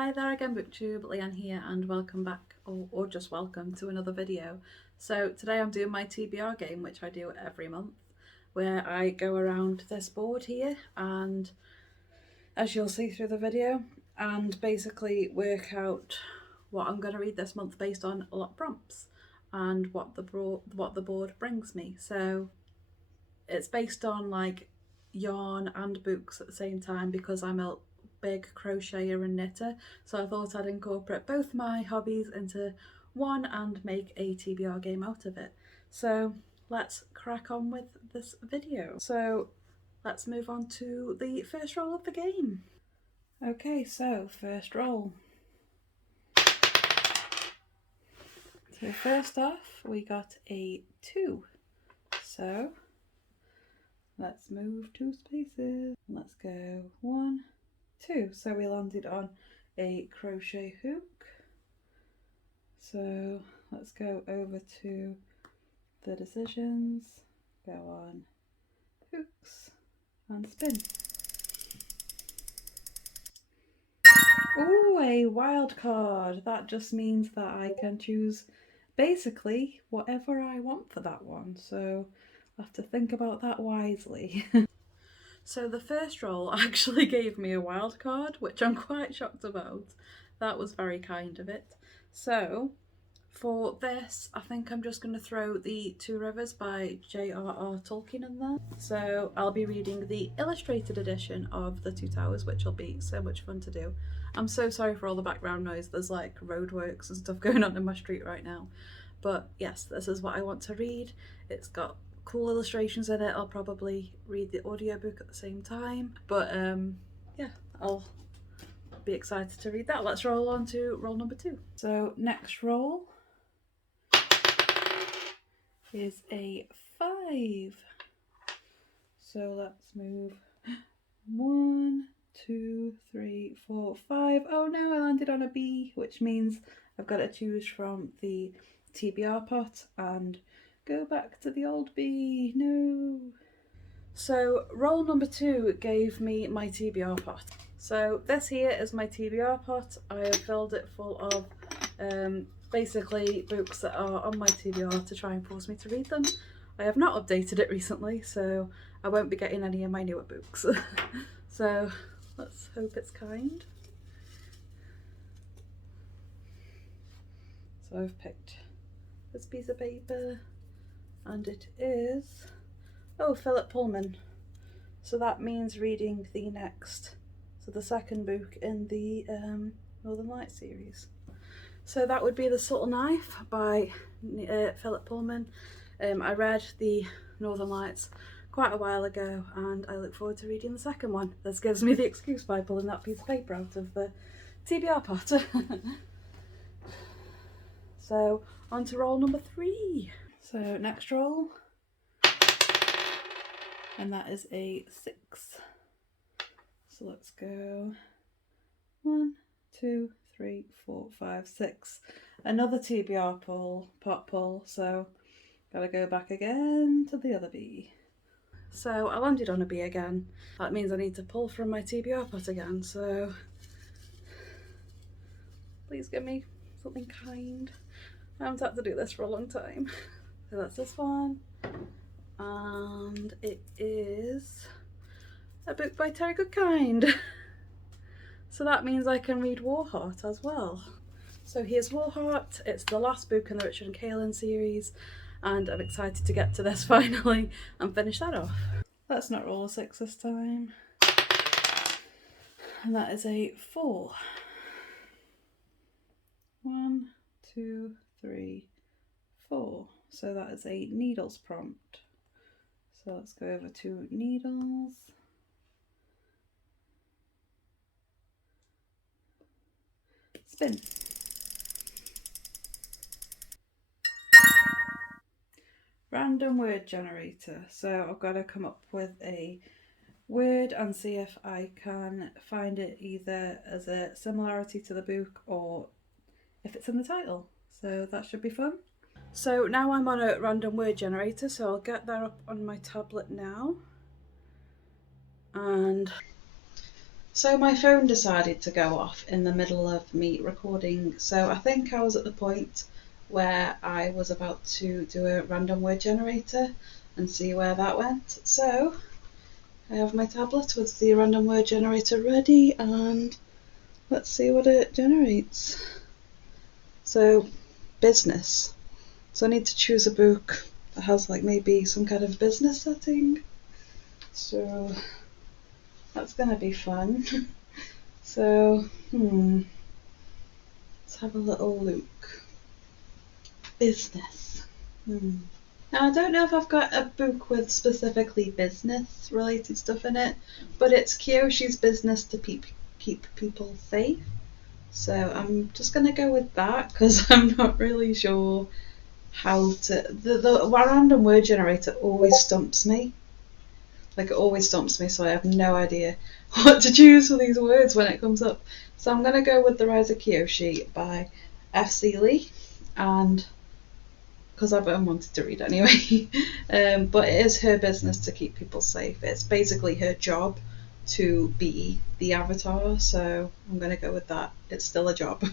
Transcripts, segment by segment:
Hi there again, BookTube, Leanne here, and welcome back, or just welcome to another video. So today I'm doing my TBR game, which I do every month, where I go around this board here and, as you'll see through the video, and basically work out what I'm going to read this month based on a lot of prompts and what the board brings me. So it's based on like yarn and books at the same time because I'm a big crocheter and knitter, so I thought I'd incorporate both my hobbies into one and make a TBR game out of it. So let's crack on with this video. So let's move on to the first roll of the game. Okay, so first roll. So first off we got a 2, so let's move 2 spaces. Let's go 1, 2. So we landed on a crochet hook. So let's go over to the decisions, go on hooks and spin. Oh, a wild card. That just means that I can choose basically whatever I want for that one. So I have to think about that wisely. So the first roll actually gave me a wild card, which I'm quite shocked about. That was very kind of it. So for this, I think I'm just going to throw the Two Rivers by J.R.R. Tolkien in there. So I'll be reading the illustrated edition of The Two Towers, which will be so much fun to do. I'm so sorry for all the background noise. There's like roadworks and stuff going on in my street right now. But yes, this is what I want to read. It's got cool illustrations in it. I'll probably read the audiobook at the same time. But yeah, I'll be excited to read that. Let's roll on to roll number 2. So next roll is a 5. So let's move 1, 2, 3, 4, 5. Oh no, I landed on a B, which means I've got to choose from the TBR pot and go back to the old B. No. So roll number 2 gave me my TBR pot. So this here is my TBR pot. I have filled it full of basically books that are on my TBR to try and force me to read them. I have not updated it recently, so I won't be getting any of my newer books. So let's hope it's kind. So I've picked this piece of paper and it is, oh, Philip Pullman. So that means reading the next, so the second book in the Northern Lights series. So that would be The Subtle Knife by Philip Pullman. I read the Northern Lights quite a while ago and I look forward to reading the second one. This gives me the excuse by pulling that piece of paper out of the TBR pot. So on to roll number 3. So next roll, and that is a 6. So let's go 1, 2, 3, 4, 5, 6. Another TBR pot pull, so gotta go back again to the other B. So I landed on a B again. That means I need to pull from my TBR pot again, so please give me something kind. I haven't had to do this for a long time. So that's this one. And it is a book by Terry Goodkind. So that means I can read Warheart as well. So here's Warheart. It's the last book in the Richard and Kaelin series, and I'm excited to get to this finally and finish that off. Let's not roll a 6 this time. And that is a 4. 1, 2, 3, 4. So that is a needles prompt. So let's go over to needles. Spin. Random word generator. So I've got to come up with a word and see if I can find it either as a similarity to the book or if it's in the title. So that should be fun. So now I'm on a random word generator, so I'll get that up on my tablet now. And So my phone decided to go off in the middle of me recording, so I think I was at the point where I was about to do a random word generator and see where that went. So I have my tablet with the random word generator ready, and let's see what it generates. So, business. So I need to choose a book that has like maybe some kind of business setting. So that's gonna be fun. So, let's have a little look. Business. Now I don't know if I've got a book with specifically business related stuff in it, but it's Kyoshi's Business to keep people safe. So I'm just gonna go with that because I'm not really sure how to. The random word generator always stumps me. Like it always stumps me, so I have no idea what to choose for these words when it comes up. So I'm gonna go with The Rise of Kyoshi by F.C. Lee, and because I've been wanted to read anyway. But it is her business to keep people safe. It's basically her job to be the avatar, so I'm gonna go with that. It's still a job.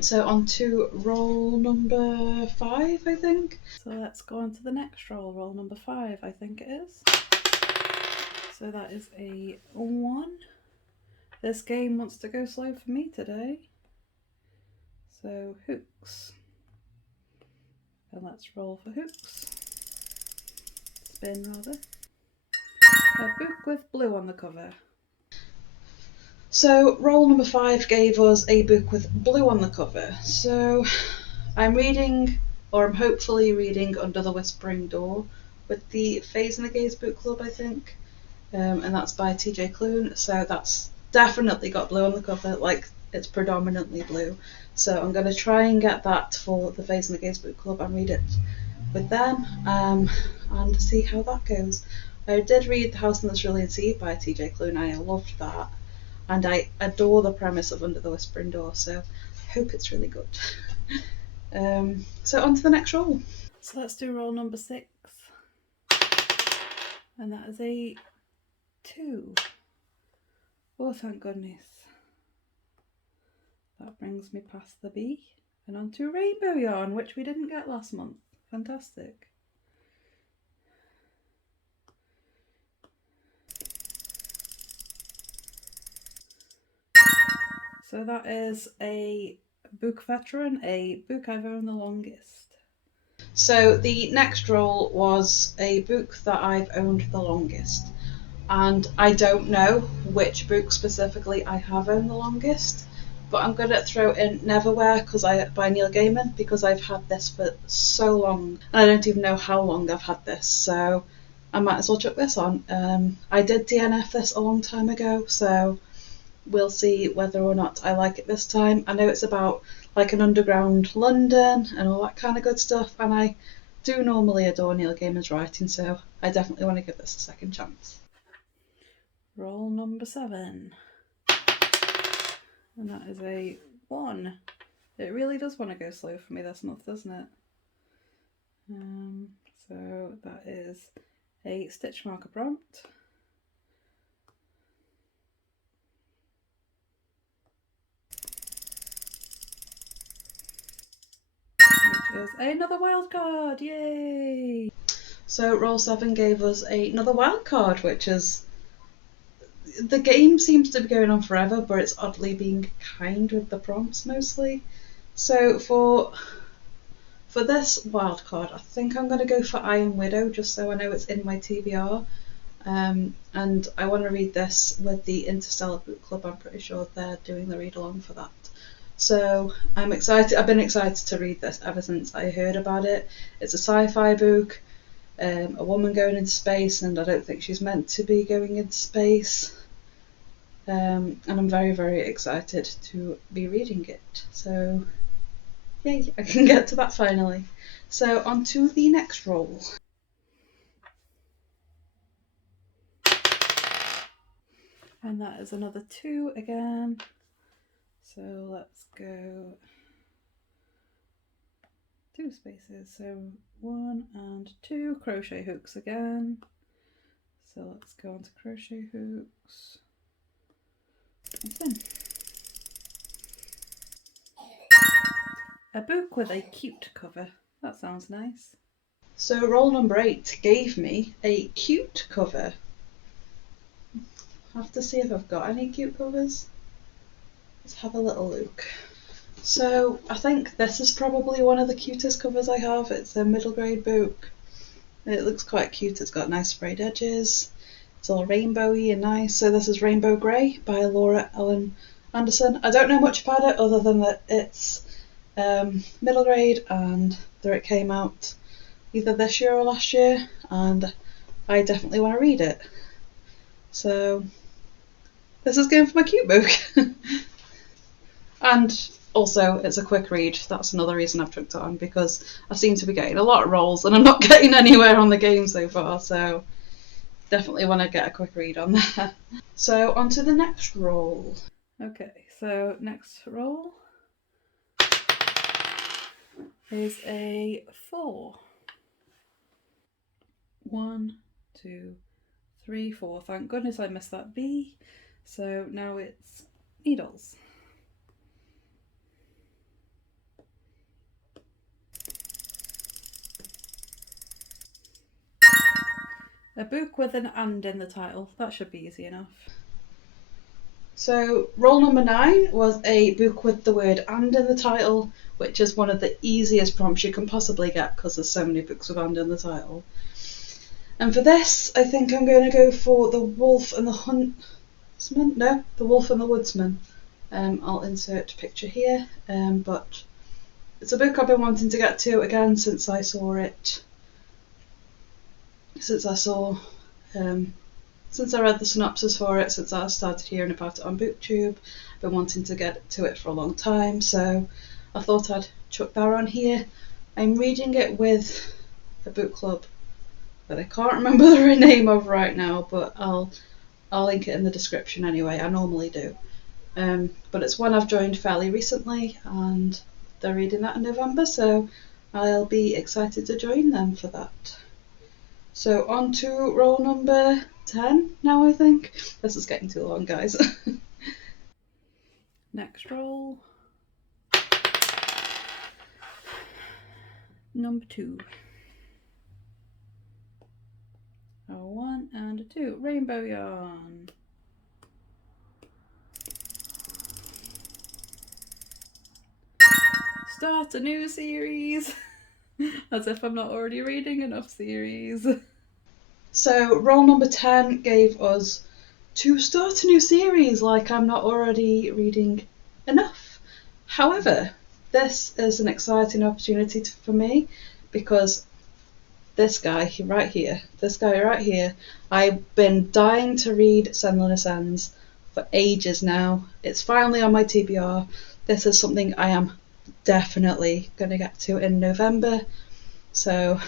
So on to roll number 5, I think. So let's go on to the next roll number 5, I think it is. So that is a 1. This game wants to go slow for me today. So hooks. And let's roll for hooks. Spin rather. A book with blue on the cover. So roll number 5 gave us a book with blue on the cover. So I'm reading, or I'm hopefully reading, Under the Whispering Door with the Phase and the Gaze book club, I think. And that's by TJ Klune. So that's definitely got blue on the cover, like it's predominantly blue. So I'm going to try and get that for the Phase and the Gaze book club and read it with them, and see how that goes. I did read The House in the Cerulean Sea by TJ Klune. I loved that, and I adore the premise of Under the Whispering Door, so I hope it's really good. So on to the next roll. So let's do roll number 6, and that is a 2. Oh, thank goodness. That brings me past the B and onto rainbow yarn, which we didn't get last month. Fantastic. So that is a book veteran, a book I've owned the longest. So the next roll was a book that I've owned the longest. And I don't know which book specifically I have owned the longest, but I'm going to throw in Neverwhere by Neil Gaiman, because I've had this for so long, and I don't even know how long I've had this, so I might as well chuck this on. I did DNF this a long time ago, so we'll see whether or not I like it this time. I know it's about like an underground London and all that kind of good stuff, and I do normally adore Neil Gaiman's writing, so I definitely want to give this a second chance. Roll number 7. And that is a 1. It really does want to go slow for me this month, doesn't it? So that is a stitch marker prompt. Which is another wild card, yay! So roll 7 gave us another wild card, which is, the game seems to be going on forever, but it's oddly being kind with the prompts mostly. So for this wild card, I think I'm going to go for Iron Widow, just so I know it's in my TBR. And I want to read this with the Interstellar Book Club. I'm pretty sure they're doing the read along for that. So I'm excited. I've been excited to read this ever since I heard about it. It's a sci-fi book, a woman going into space, and I don't think she's meant to be going into space. And I'm very, very excited to be reading it. So yay, I can get to that finally. So on to the next roll. And that is another 2 again. So let's go 2 spaces. So 1 and 2 crochet hooks again. So let's go on to crochet hooks. What's in? A book with a cute cover. That sounds nice. So roll number 8 gave me a cute cover. I have to see if I've got any cute covers. Let's have a little look. So I think this is probably one of the cutest covers I have. It's a middle grade book. It looks quite cute. It's got nice sprayed edges. It's all rainbowy and nice. So this is Rainbow Grey by Laura Ellen Anderson. I don't know much about it other than that it's middle grade and that it came out either this year or last year, and I definitely want to read it. So this is going for my cute book. And also it's a quick read. That's another reason I've chucked it on, because I seem to be getting a lot of rolls and I'm not getting anywhere on the game so far, so definitely want to get a quick read on there. So on to the next roll. Okay, so next roll is a 4. 1, 2, 3, 4. Thank goodness I missed that B. So now it's Needles. A book with an "and" in the title. That should be easy enough. So roll number 9 was a book with the word "and" in the title, which is one of the easiest prompts you can possibly get because there's so many books with "and" in the title. And for this, I think I'm going to go for The Wolf and the Huntsman. No, The Wolf and the Woodsman. I'll insert a picture here, but it's a book I've been wanting to get to again since I saw it. Since I read the synopsis for it, since I started hearing about it on BookTube. I've been wanting to get to it for a long time, so I thought I'd chuck that on here. I'm reading it with a book club that I can't remember the name of right now, but I'll link it in the description anyway. I normally do. But it's one I've joined fairly recently, and they're reading that in November, so I'll be excited to join them for that. So on to roll number 10 now, I think. This is getting too long, guys. Next roll. Number 2. A 1 and a 2. Rainbow yarn. Start a new series. As if I'm not already reading enough series. So roll number 10 gave us to start a new series, like I'm not already reading enough. However, this is an exciting opportunity for me, because this guy right here, I've been dying to read Senlin Ascends for ages now. It's finally on my TBR. This is something I am definitely going to get to in November, so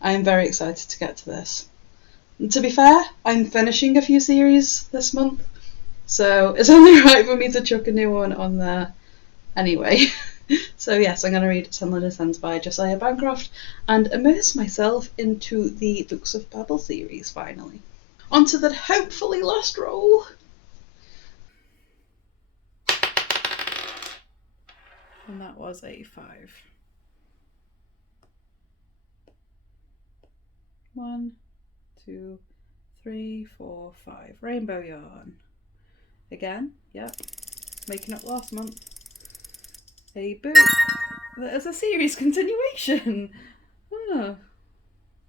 I am very excited to get to this. And to be fair, I'm finishing a few series this month, so it's only right for me to chuck a new one on there anyway. So yes, I'm going to read Senlin Ascends by Josiah Bancroft and immerse myself into the Books of Babel series finally. On to the hopefully last roll. And that was a 5. 1, 2, 3, 4, 5. Rainbow yarn. Again, yep. Making up last month. A book that is a series continuation.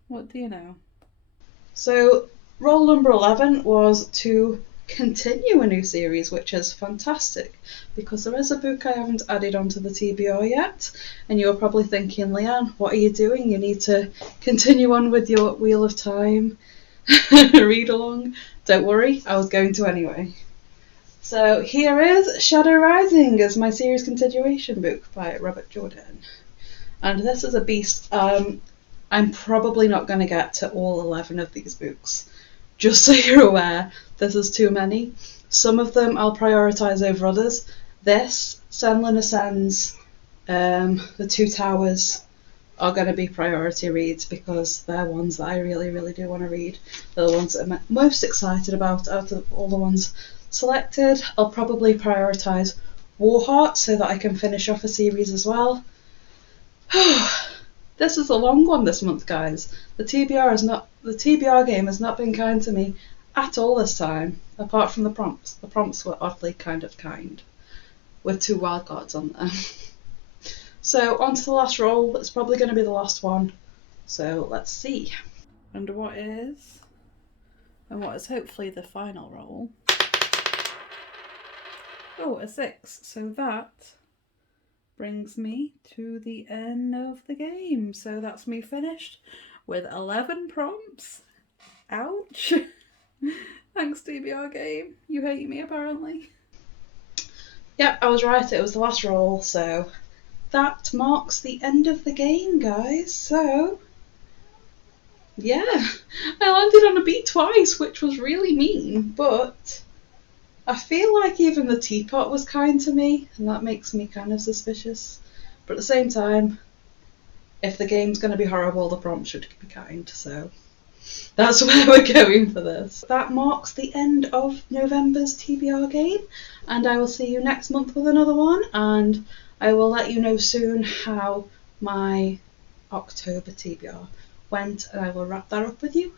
What do you know? So roll number 11 was to continue a new series, which is fantastic, because there is a book I haven't added onto the TBR yet, and you're probably thinking, Leanne, what are you doing? You need to continue on with your Wheel of Time read along. Don't worry, I was going to anyway. So here is Shadow Rising as my series continuation book by Robert Jordan. And this is a beast. I'm probably not going to get to all 11 of these books. Just so you're aware, this is too many. Some of them I'll prioritise over others. This, Senlin Ascends, The Two Towers are going to be priority reads because they're ones that I really, really do want to read. They're the ones that I'm most excited about out of all the ones selected. I'll probably prioritise Warheart so that I can finish off a series as well. This is a long one this month, guys. The TBR game has not been kind to me at all this time, apart from the prompts. The prompts were oddly kind, with 2 wildcards on there. So on to the last roll. It's probably going to be the last one. So let's see. And what is hopefully the final roll? Oh, a 6. So that brings me to the end of the game. So that's me finished with 11 prompts. Ouch. Thanks, TBR game. You hate me, apparently. Yep, I was right. It was the last roll. So that marks the end of the game, guys. So yeah, I landed on a beat twice, which was really mean, but I feel like even the teapot was kind to me, and that makes me kind of suspicious. But at the same time, if the game's going to be horrible, the prompt should be kind, so that's where we're going for this. That marks the end of November's TBR game, and I will see you next month with another one, and I will let you know soon how my October TBR went, and I will wrap that up with you.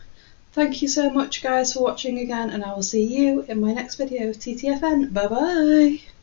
Thank you so much, guys, for watching again, and I will see you in my next video. TTFN, bye bye!